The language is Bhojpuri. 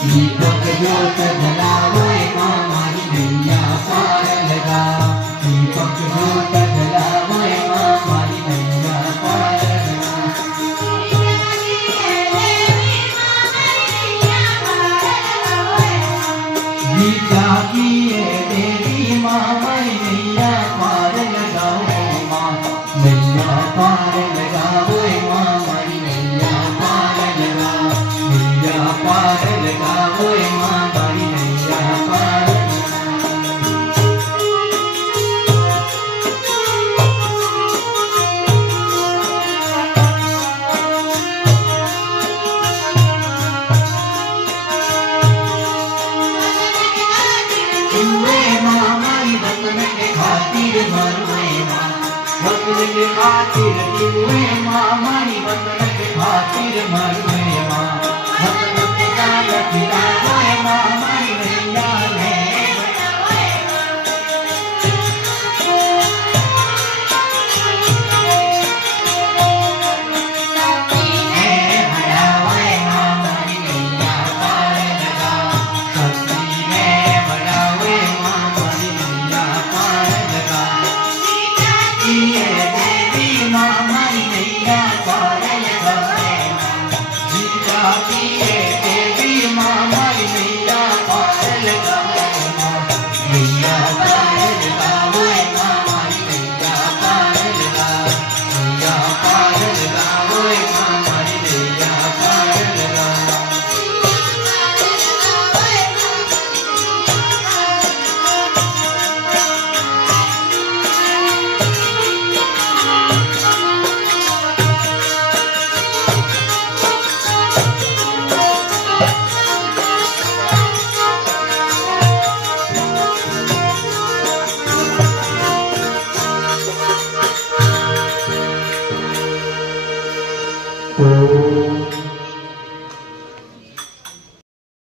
दीपक ज्योत जलाओ माँ मारी नैया पार लगा। दीपक ज्योत जलाओ माँ मारी नैया पार लगा। गीता की देवी माँ मारी नैया पार लगाओ माँ। नैया पार लगाओ माँ मारी नैया पार लगा। नैया पार लगाओ माँ मारी नैया पार वतन के खातिर जीवे माँ मारी वतन के खातिर मरुए माँ। वतन के लाल खिलाए माँ मारी नैया ने भराए माँ मारी नैया पार लगा। शक्ति में भराए माँ मारी नैया पार लगा। देवी माँ मारी नैया पार लगाए। गीता की देवी माँ मारी नैया पार लगाए। नैया पार लगाओ माँ मारी नैया पार लगा। नैया पार लगाओ माँ मारी नैया पार लगा। Oh